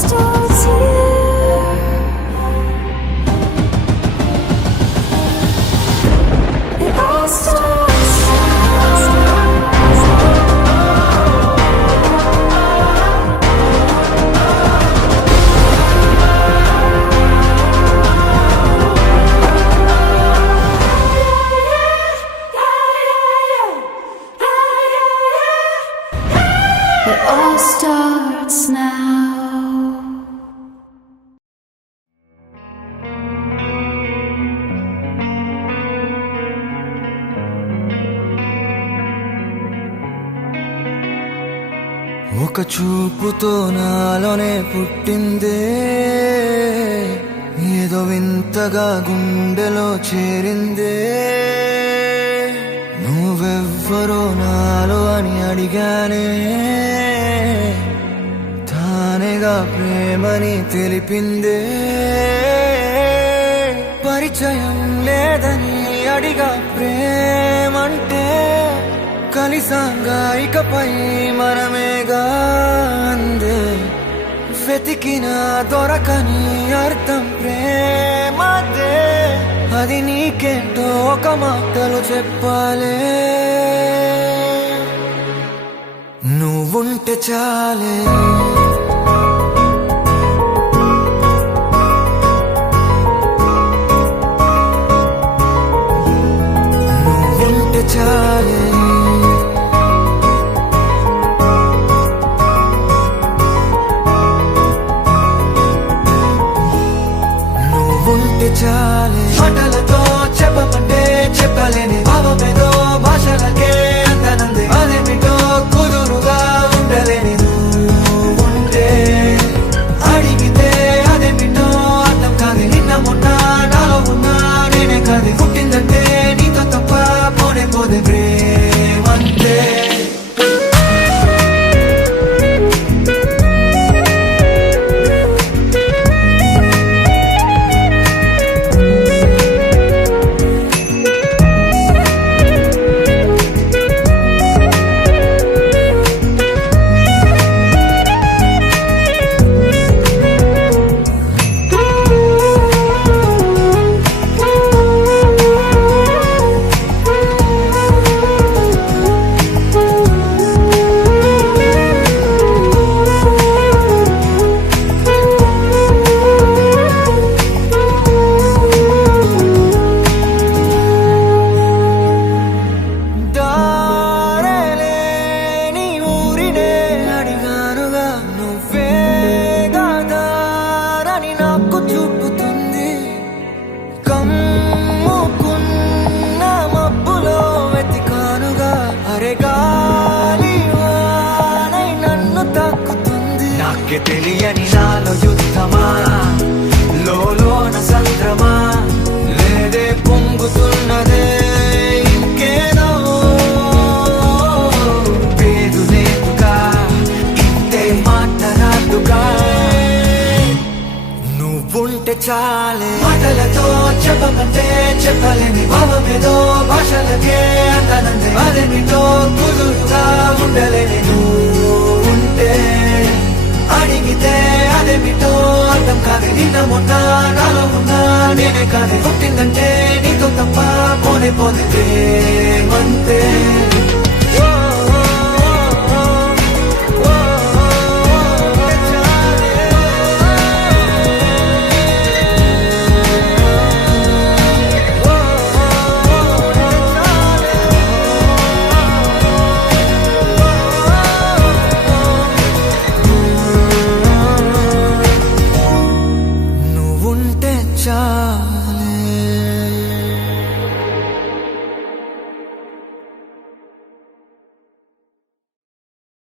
starts here. It all starts now. It all starts now. ఒక చూపుతో నాలోనే పుట్టిందే, ఏదో వింతగా గుండెలో చేరిందే. నువ్వెవ్వరో నాలో అని అడిగానే, తానేగా ప్రేమని తెలిపిందే. పరిచయం లేదని అడిగా ప్రేమంటే, కలిసాంగా ఇకపై మనమేగా అందే. వెతికిన దొరకని అర్థం ప్రేమదే, అది నీకేంటో ఒక మాటలు చెప్పాలే. నువ్వుంటే చాలే, నువ్వుంటే చాలే, నువ్వుంటే చాలే. మాటలతో చెప్పమంటే చెప్పలేని భావమేదో భాషలకే అందనంది. అదేమిటో కుదురుగా ఉండలేని నువ్వుంటే, అడిగితే అదేమిటో అర్థం కాదు. నిన్న మొన్న నాలో ఉన్నా నేనే కాదు. పుట్టిందంటే నీతో తప్ప పోనే పోదే ప్రేమంతే. నాకే తెలియని నాలో యుద్ధమా, లోన సంద్రమా, లేదే పొంగుతున్నదే ఇంకేదో. పేరు లేదుగా ఇంతే మాట్లాడుగా, నువ్వుంటే చాలే. మాటలతో చెప్పమంటే చెప్పలేని భావమేదో భాషలకే అందనంది. అదేమిటో కుదురుగా ఉండలేని నువ్వుంటే, అడిగితే అదేమిటో అర్థం కాదు. నిన్న మొన్న నాలో ఉన్నా నేనే కాదు. పుట్టిందంటే నీతో తప్ప పోనే పోదే ప్రేమంతే.